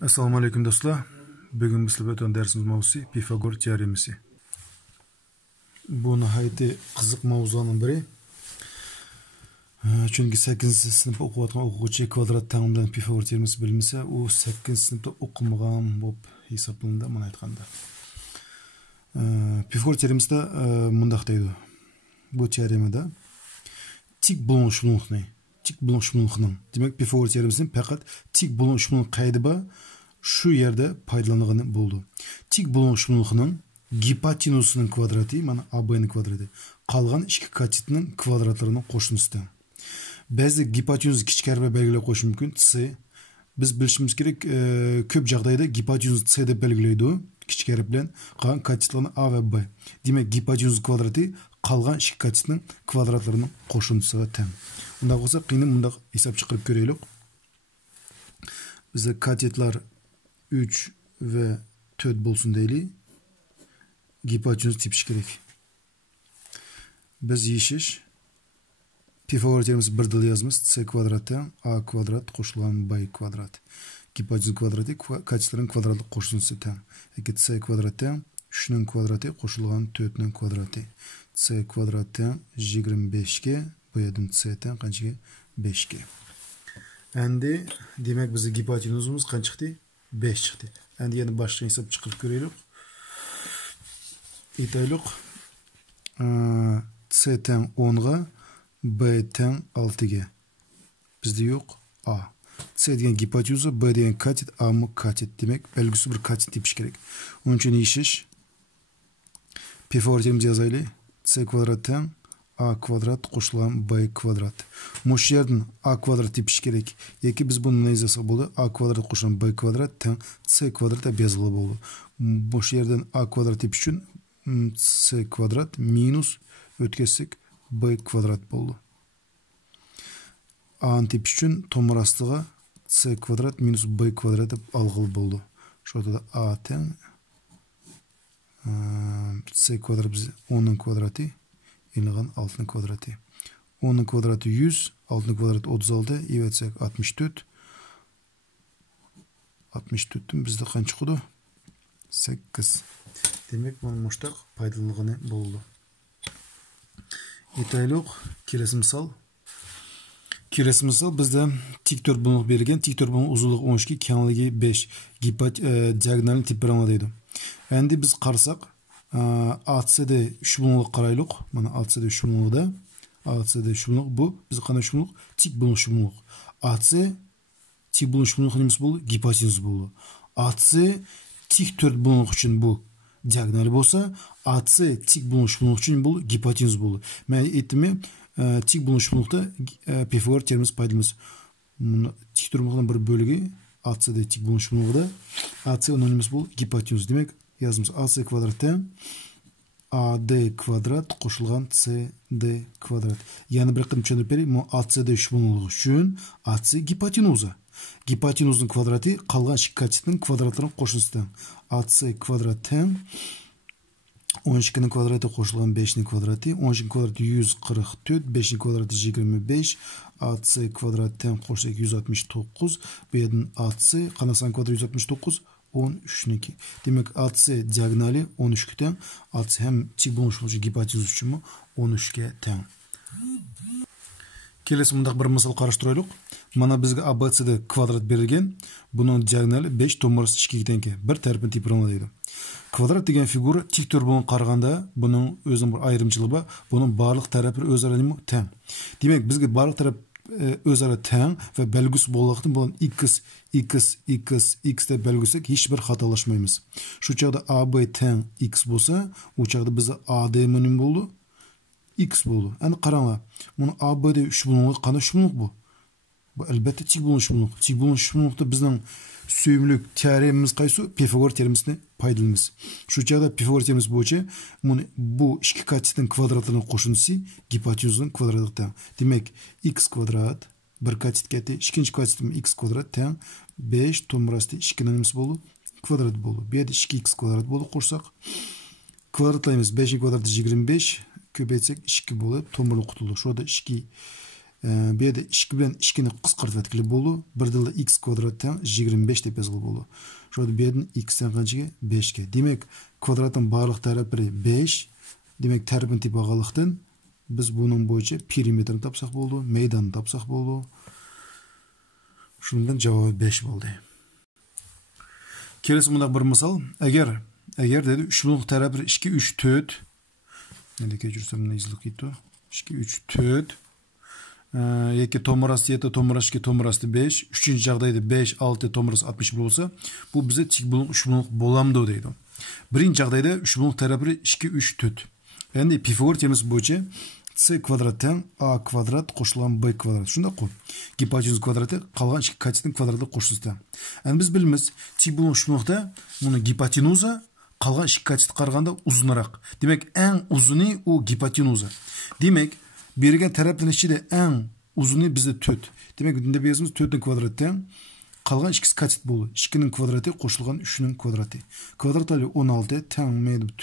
Assalomu alaykum do'stlar. Bugun biz sizlarga o'tgan darsimiz mavzusi Pifagor teoremasi. Bu nihoyatda qiziq mavzularning biri. Chunki 8-sinfda o'qiyotgan o'quvchi kvadrat teng bilan Pifagor teoremasi bilmasa, u 8-sinfda o'qimagan bo'lib hisoblanadi, mana aytganda. Pifagor teoremasida mundaq deydi. Bu teoremada tik bo'lishliqning demak Pifagor teoremasining faqat tik bo'lishliqning qaydi bor şu yerde paydalanğını buldu. Tik bo'lishliqning gipotenusining kvadrati, mana AB'ning kvadrati, qolgan ikki katitning kvadratlarının qo'shindisidan. Ba'zi gipotenus kichikroq belgilab qo'yish mumkin. C biz bilishimiz kerak, ko'p joylarda gipotenus C deb belgilaydi, kichikroq bilan qolgan katitlarni A va B. Demak, gipotenus kvadrati qolgan ikki katitning kvadratlarının qo'shindisiga teng. Unda bo'lsa, qiyin bunda hisob chiqarib ko'raylik. Bizde katitlar 3 ve 4 bulsun deyli. Gipotenus tepiş gerek. Biz yeshish Pifagor teoremasi bir dil yazmiz. C kvadratdan A kvadrat qo'shilgan B kvadrat. Gipotenus kvadrati katitlarning kvadratli qo'shindisi teng. C kvadratdan 3 ning kvadrati qo'shilgan 4 ning kvadrati. C kvadratdan 25 ga, bu yerdan C dan qanchaga? 5 ga. Endi demek bize gipotenusumuz qancha chiqdi? 5 chiqdi. Endi yana boshqa hisob chiqarib ko'raylik. Aytaylik. C teng 10 ga, B teng 6 ga. Bizde yo'q A. C degan gipotenusa, B degan katit, A mı katit. Demek belgisi bir katit tepish kerak. Onun için yeshish Pifagor teoremasi yazaylik. C kvadrat teng A kvadrat qo'shilgan B kvadrat. Mush yerdan A kvadrat tepish kerak. Yoki biz buni nima yozasak bo'ladi? A kvadrat qo'shilgan B kvadrat teng C kvadrat deb yoziladi bo'ladi. Mush yerdan A kvadrat tepish uchun C kvadrat minus o'tkazsak B kvadrat bo'ldi. A ni tepish uchun tomir ostiga C kvadrat minus B kvadrat deb olg'il bo'ldi. Shu yerda A teng C kvadrat biz 10 ning kvadrati İlgan 6'nın kvadratı. 10'nın kvadratı 100, 6'nın kvadratı 36, evet 64. 64'tün bizde kaç çıkıyordu? 8. Demek bunun muştak paydalılığını buldu. Etaylık, kelesi misal. Kelesi misal bizde tik dörtbunluk bergen, tik dörtbunluk uzunluğu 12, kenarlığı 5. Diagonalini tepkiranladıydı. Endi biz qarsak, AC'de 3 bunluq qaraylık. Mana AC'de 3 bunluqda. AC'de 3 bunluq bu. Biz qanday 3 bunluq? Tik bunluq 3 bunluq. AC tik bunluq 3 bunluq neyimiz boldu? Gipotenus boldu. AC tik 4 bunluq üçün bu diagonali bolsa, AC tik bunluq 3 bunluq üçün bu gipotenus boldu. Men aytdim, tik bunluq 3 bunluqda Pifagor teoremasi paydalımız. Tik 4 bunluqdan bir bölügi AC'de tik bunluq 3 bunluqda. AC onun neyimiz boldu? Gipotenus. Demek yazımız AC kvadratdan AD kvadrat qo'shilgan CD kvadrat. Yani bir qilib tushuntirib beraylik. Bu AC'de 3 bunluq uchun AC gipotenusa. Gipotenusning kvadrati qolgan ikki katitning kvadratlarini qo'shindisidan. AC kvadrat teng 12 ning kvadrati qo'shilgan 5 ning kvadrati. 12 ning kvadrati 144, 5 ning kvadrati 25. AC kvadrat teng qo'shsak 169. Bu yerdan AC qanaqasi kvadrat 169? 13'niki. Demek AC diagonali 13'e teng. AC hem tik bo'lishliq gipotenus uchun 13'ga teng. Kelesi mundaq bir misol qarashtiraylik. Mana bizga ABC'de kvadrat berilgan. Bunun diagonali 5 to'g'risi 2 ga teng. Bir tarafini tepkiranadi. Kvadrat degan figura tik to'rtbuning qaraganda buning o'zining bir ayrimchiligi bor. Buning barliq taraflari o'zaro teng. Demek bizga barliq taraf o'zaro teng ve belgisi bo'lgandan bu x deb belgilasak hech bir xatolashmaymiz. Shu chaqda AB teng x bo'lsa, u chaqda bizda AD nima bo'ldi? X bo'ldi. Endi qaranglar. Buni AB'de 3 bunluq qanday 3 bunluq bu? Bu albatta tik bo'lish bunluq. Tik bo'lish bunluqda bizning suyumlik teoremamiz qaysi? Pifagor teoremasini paydalanamiz. Shu chaqda Pifagor teoremasi bo'yicha bu ikki katitning kvadratlarini qo'shindisi gipotenusning kvadratiga teng. Demak, x kvadrat bir katit kati, ikkinchi katitning x kvadrat teng 5 to'g'risi 2 nimasi bo'ldi? Kvadrat bo'ldi. Bu yerda 2x kvadrat bo'ldi qo'shsak. Kvadratlaymiz. 5 ning kvadrati 25, ko'paytsak 2 bo'lib, to'g'ri qutuldi. Shu yerda 2 Bu yerda 2 bilan 2 ni qisqartib etkili bo'ldi. 1 x kvadrat teng 25 deb yozilgan bo'ldi. Şurada bu yerdan x teng qanchaga? 5 ga. Demak, kvadratning barliq taraplari 5. Demak, tarafini tep olganlikdan biz buning bo'yicha perimetrni topsak bo'ldi, maydonni topsak bo'ldi. Shundan javob 5 bo'ldi. Kelasi bundaq bir misol. Agar dedi 3 bunluq taraflari 2 3 4 nega kechirsam buni izlab ketdi. 2 3 4 yoki to'g'ri 7 to'g'ri 2 to'g'ri 5 3-chi жағдайda 5 6 to'g'ri 60 bo'lsa, bu bizga tik bunluq 3 bunluq bo'lamdi deydi. Birinchi жағдайda 3 bunluq taraflari 2 3 4. Endi Pifagor teoremasi bo'yicha c kvadrat teng a kvadrat qo'shilgan b kvadrat. Shunday-ku. Gipotenuz kvadrati qolgan ikki katitning kvadrati qo'shilsa. Endi biz bilamiz, tik bunluq 3 bunluqda buni gipotenuza qolgan ikki katitga qaraganda uzunroq. Demak, eng uzuni u gipotenuza. Demak, berilgan tarafning ichida eng uzuni bizda 4. Demak, bunda bezimiz 4 ning kvadrati teng qolgan ikkisi katit bo'ldi. 2 ning kvadrati qo'shilgan 3 ning kvadrati. Kvadrat 16 teng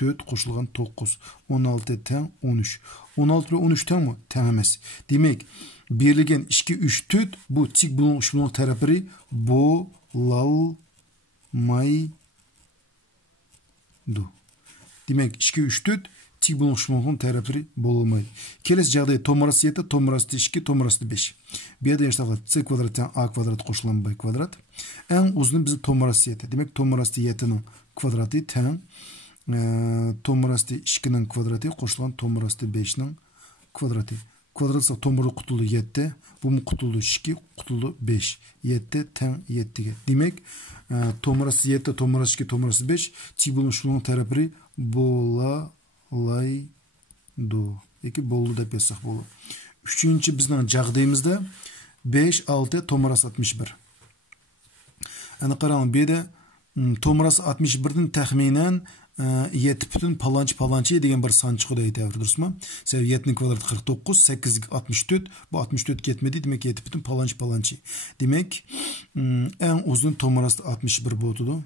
4 qo'shilgan 9. 16 teng 13. 16 bilan 13 tengmi? Teng emas. Demak, berilgan 2 3 4 bu tik bunun 3 bunun taraflari bo'lalmaydi. Demak, 2 3 4 tik bunun 3 bunun taraflari bo'lalmaydi. Kelesi жағдай to'g'ri 7 to'g'ri 2 to'g'ri 5. Bu yerda yaştaqat c kvadrat teng a kvadrat qo'shilgan b kvadrat. Eng uzuni biz to'g'ri 7. Demak, to'g'ri 7 ning kvadrati teng to'g'ri 2 ning kvadrati qo'shilgan to'g'ri 5 ning kvadrati. Kvadratsa to'g'ri qutuldi 7, bu qutuldi 2, qutuldi 5. 7 teng 7 ga. Demak, to'g'ri 7 to'g'ri 2 to'g'ri 5 tik bunun 3 bunun taraflari bo'laydi. Yoki bo'ldi deb yozsak bo'ladi. Üçüncü bizning жағдайымызda 5 6 to'g'ri 61. Ana qarang, bu yerda to'g'ri 61 dan taxminan 7 butun palonchi degan bir son chiqdi aytadi, durustmi? 7 ning kvadrati 49, 8 64, bu 64 ketmedi, demak 7 butun palonchi. Demak, eng uzun to'g'ri 61 bo'ldi.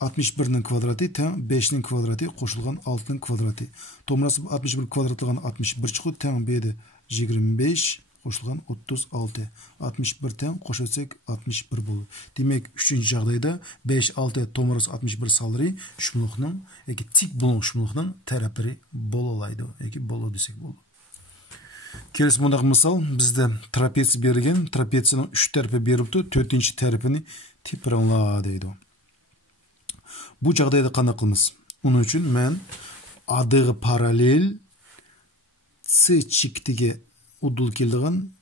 61 ning kvadrati teng 5 ning kvadrati qo'shilgan 6 ning kvadrati. To'g'ri 61 kvadratlagan 61 chiqdi, teng bu yerda 25 qo'shilgan 36. 61 teng qo'shilsak 61 bo'ldi. Demak, 3-chi жағдайda 5 6 to'g'ri 61 solri 3 bunluqning yoki tik bunluq 3 bunluqning taraflari bo'lalaydi yoki bo'ladi desak bo'ladi. Kelasi bundaq misol, bizda trapetsiya berilgan, trapetsiyaning 3 tarafi berilibdi, 4-chi tarafini tepirangla deydi. Bu жағдайда qanday qilamiz? Onun uchun men adığı paralel C çiktiga udul keldigan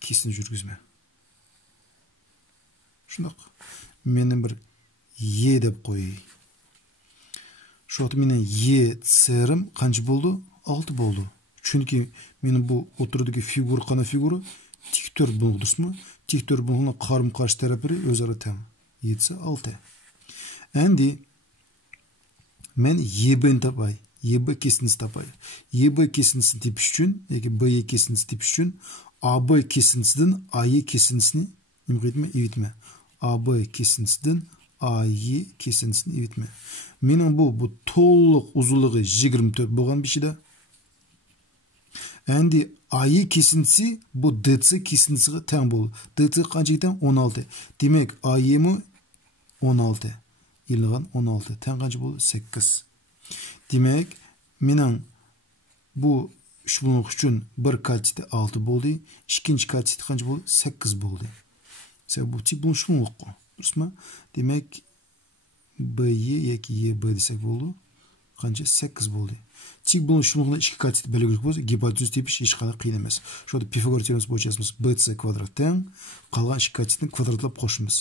kesin жүргізме. Shundoq. Meni bir Y deb qo'yay. Shu vaqt mening Y serim qancha bo'ldi? 6 bo'ldi. Chunki mening bu o'tirdagi figur qana figuri tiktor bo'ldi-mi? Tiktor bo'lgan qarama-qarshi taraflari o'zaro teng. 7 6. Endi men YB'ni topay. YB kesintisi topay. YB kesintisini tepish uchun yoki BY kesintisini tepish uchun AB kesintisidan AY kesintisini evitme. AB kesintisidan AY kesintisini evitme. Mening bu to'liq uzunligi 24 bo'lgan beshida. Endi AY kesintisi bu DC kesintisiga teng bo'ldi. DC qanchaga teng? 16. Demak, AY mi 16. Yilg'an 16. Teng qancha bo'ldi? 8. Demak, mening bu 3 bunluq uchun bir katiti 6 bo'ldi, ikkinchi katiti qancha bo'ldi? 8 bo'ldi. Bu tik bunluq 3 bunluq, durustmi? Demak, BY yoki YB desak bo'ldi. Qancha? 8 bo'ldi. Tik bunluq 3 bunluqda ikki katiti belgilik bo'lsa, gipotenuz tepish hech qanday qiyin emas. Shunda Pifagor teoremasi bo'yicha BC kvadrat teng qolgan ikki katitni kvadratlab qo'shamiz.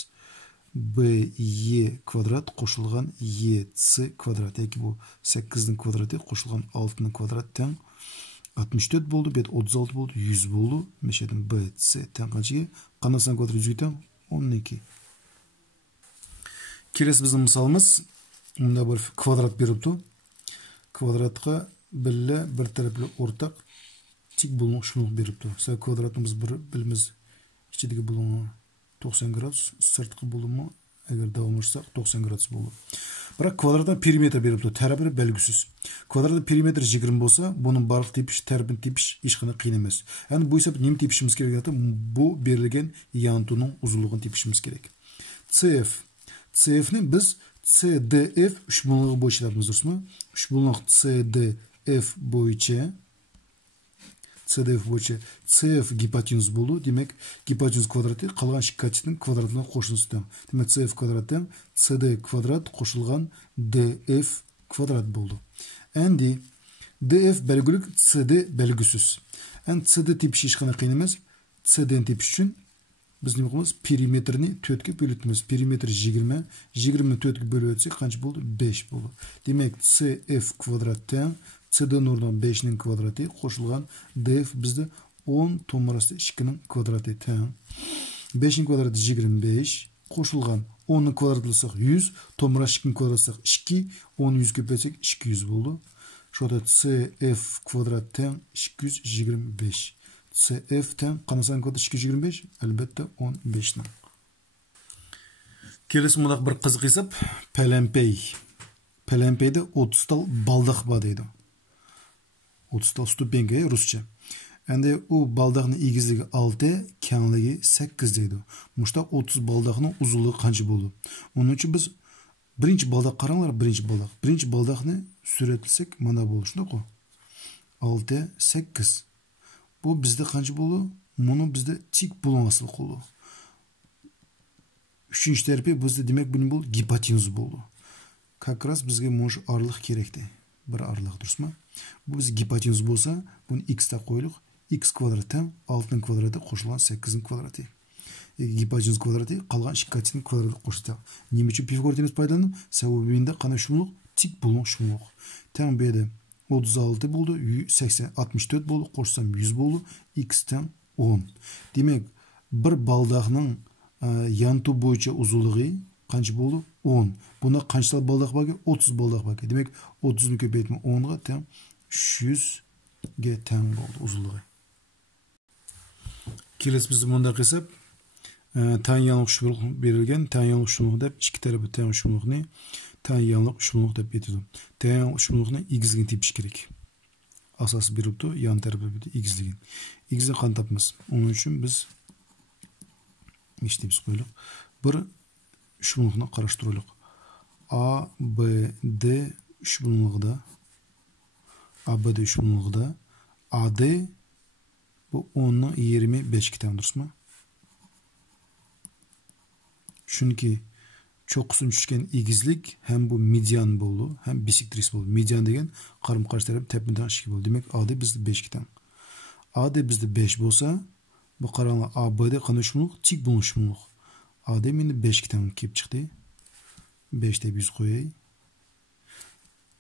BY kvadrat qo'shilgan YC kvadrat yoki bu 8 ning kvadrati qo'shilgan 6 ning kvadrati teng 64 bo'ldi, bu 36 bo'ldi, 100 bo'ldi. Meshadan BC teng qanchaga? Qanday kvadrat 100 teng 12. Kelasi bizning misolimiz, bunda bir kvadrat berilibdi. Kvadratga billa bir tarafli o'rtaq tik bo'lmoq shundoq beribdi. Mesela kvadratimiz bir bilimiz ichidagi bo'limi 90 gradus, sirtqi bo'limi agar davom etsak 90 gradus bo'ladi. Бірақ квадратта периметр беріп тұр, тәрбірі белгісіз. Квадратта периметр 20 болса, бұның барлық тепіш, тәрбін тепіш ешқандай қиын емес. Әні бұл есеп нем тепішіміз керек еді? Бұл берілген янтуның ұзылығын тепішіміз керек. CF. CF-ні біз CDF үш бұлыңғы бойынша табымыз дұрыс ма? Үш бұлыңғы CDF бойынша CDF бойынша CF гипотенуз болу, демек гипотенуз квадраты қалған шик катетінің квадратына қошылысы. Демек CF квадраттан CD квадрат қошылған DF квадрат болды. Әнде DF бәлгілік, CD бәлгісіз. Әнде CD тепіші ешқана қиын емес. CD-н тепіш үшін біз не қылмыз? Периметріне 4-ке бөлітіміз. Периметр 20, 20-ні 4-ке бөлі өтсек, қанша болды? 5 болды. Демек CF квадраттан CD-н орнынан 5-нің квадраты қошылған DF бізді 10 томырасы 2-нің квадраты тәң. 5-нің квадраты 25, қошылған 10-нің квадраты 100, томырасы 2-нің квадраты 2, 10 100-ге бөлсек 200 болды. Шода CF квадрат тәң 225. CF тәң қанасан квадрат 225, әлбетте 15-нің. Келесі мұнақ бір қызық есеп, пәләмпей. Пәләмпейді 30 тал балдақ ба дейді. 30 тал ступенька, русча. Әнде о балдағының егізлігі 6, кәңлігі 8 дейді. Мұшта 30 балдағының ұзылығы қанша болды. Оның үшін біз бірінші балдақ қараңлар, бірінші балдақны сүретілсек, мана болды. Шында қо? 6, 8. Бұл бізді қанша болды? Мұны бізді тик бұлың асыл қолы. Үшінші тәрпе бізді демек бұның бұл гипотенуз болды. Как раз бізге мұш арлық керекті. Бір арлық дұрыс ма? Бұл бізді гипотенуз болса, бұны x-та қойлық. X квадраттан 6-ның квадраты қошылған 8-ның квадраты. Гипотенуз квадраты қалған шикатinin квадраты қошылды. Немече Пифагор теоремасы пайдаланып, сәуебінде қана шумлық, тик бұлың шумлық. Тәң беді 36 болды, 64 болды, қошсам 100 болды, x-тен 10. Демек, бір балдағының янту бойынша ұзылығы қанша болды? 10. Бұна қаншал балдақ бәке? 30 балдақ бәке. Демек, 30-ны көбейтім 10-ға тәң 100-ге тәң болды ұзылығы. Келесі бізді мұнда қесіп, тәң янлық шумлық берілген, тәң янлық шумлық деп, ішкі тәріпі тәң шумлықны, тәң янлық шумлық деп етеді. Тәң янлық шумлықны игізлігін тепіш керек. Асасы берілді, ян тәріпі беді игізлігін. Игізлігін қан тапмыз. Оның үшін біз ештеміз қойлық. Бір шумлықны қараштырылық. A, B, D шумлығыда, A, B, D шумлығыда, A, D bu 10'ның 25 kitap dұрыс ма? Çünkü çok kısım üçgen igizlik hem bu median bolu hem bisiktres bolu. Median degen qarım qarşı taraf tepeden 2 bolu. Demek AD bizde 5 kitap. AD bizde 5 bolsa bu qaranlar AB'de qanday şumluq? Tik bolu şumluq. AD mende 5 kitap kelip chiqdi. 5 deb 100 qo'yay.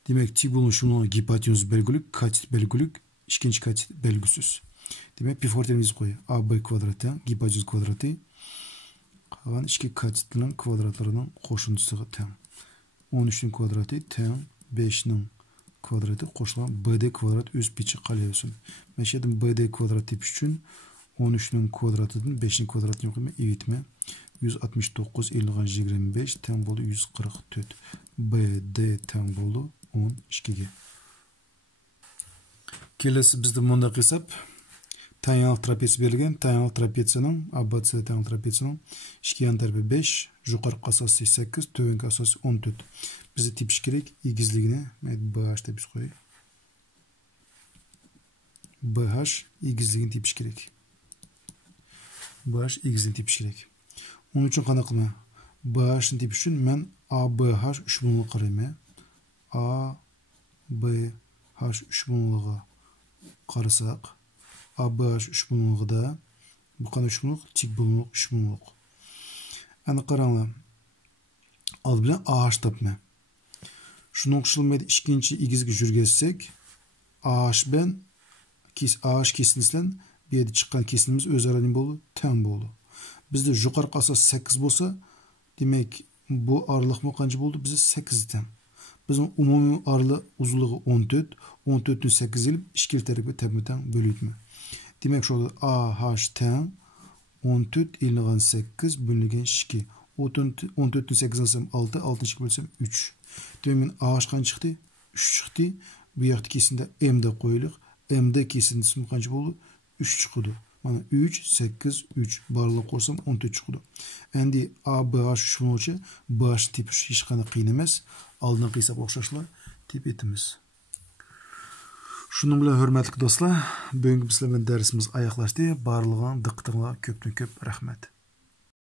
Demek tik bolu şumluq gipotenuz belgilik, katet belgilik, ikkinchi katet belgisiz. Demek Pifagor teoremimizni qo'y. AB kvadrati, gipotenuz kvadrati qalan ikki katetning kvadratlarining qo'shindisiga teng. 13ning kvadrati teng 5ning kvadrati qo'shilgan BD kvadrat o'z pichi qolaversin. Men shu yerdan BD kvadrat tepish uchun 13ning kvadratidan 5ning kvadratini yo'qmi? Evitma. 169 50 25 teng bo'ldi 144. BD teng bo'ldi 12 ga. Kelasi bizda bunda hesap Tanyal trapezi berilgan. Tanyal trapezining ABC tanyal trapezining ikki yon tarafi 5, yuqori asosi 8, to'yinki asosi 14. Bizga tepish kerak egizligini, BH deb qo'yay. BH egizligini tepish kerak. BH egizligini tepish kerak. Onun uchun qanday qilma? BH ni tepish uchun men ABH ushbunligini qarayman. ABH ushbunligiga qarasak ABH ushbunligida bu qanday ushbunlik? Tik bo'lmoq ushbunlik. Ana qaranglar. Old bilan AH topma. Shuni qo'shilmaydi ikkinchi egizga yurgazsak, AH bilan AH kesinisidan bu yerda chiqqan kesinimiz o'zaro nima bo'ldi? Teng bo'ldi. Bizda yuqori asos 8 bo'lsa, demak bu oraliqmi qancha bo'ldi? Bizda 8 teng. Bizning umumiy oraliq uzunligi 14, 14 ni 8 ilib ikki tarafga tepma-teng bo'litmi. Demek şurada AH teng 14 ilg'an 8 bo'lingan 2. 14 ni 8 alsam 6, 6 bölsem 3. Demek A'ş qancha chiqdi? 3 chiqdi. Bu yoqda kesinda M deb qo'yaylik. M da kesindisi qancha bo'ldi? 3 chiqdi. Mana 3, 8, 3 barliq qo'sam 14 chiqdi. Endi A, B, H 3 bo'lmoqchi. B, H tepish hech qanday qiyin emas. Oldin qilsak o'xshashlar tepetimiz. Şunun bilan hurmatli do'stlar, bugungi bizlar bilan darsimiz oyoqlashdi. Barlig'iga diqqatingizga ko'pdan ko'p rahmat.